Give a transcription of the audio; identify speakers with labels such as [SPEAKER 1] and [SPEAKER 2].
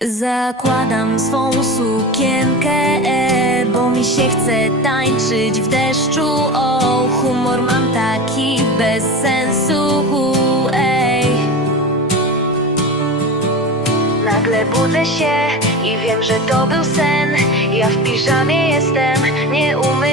[SPEAKER 1] Zakładam swą sukienkę, bo mi się chce tańczyć w deszczu. O, humor mam taki bez sensu, ej. Nagle budzę się i wiem, że to był sen. Ja w piżamie jestem, nie i śmierdząca.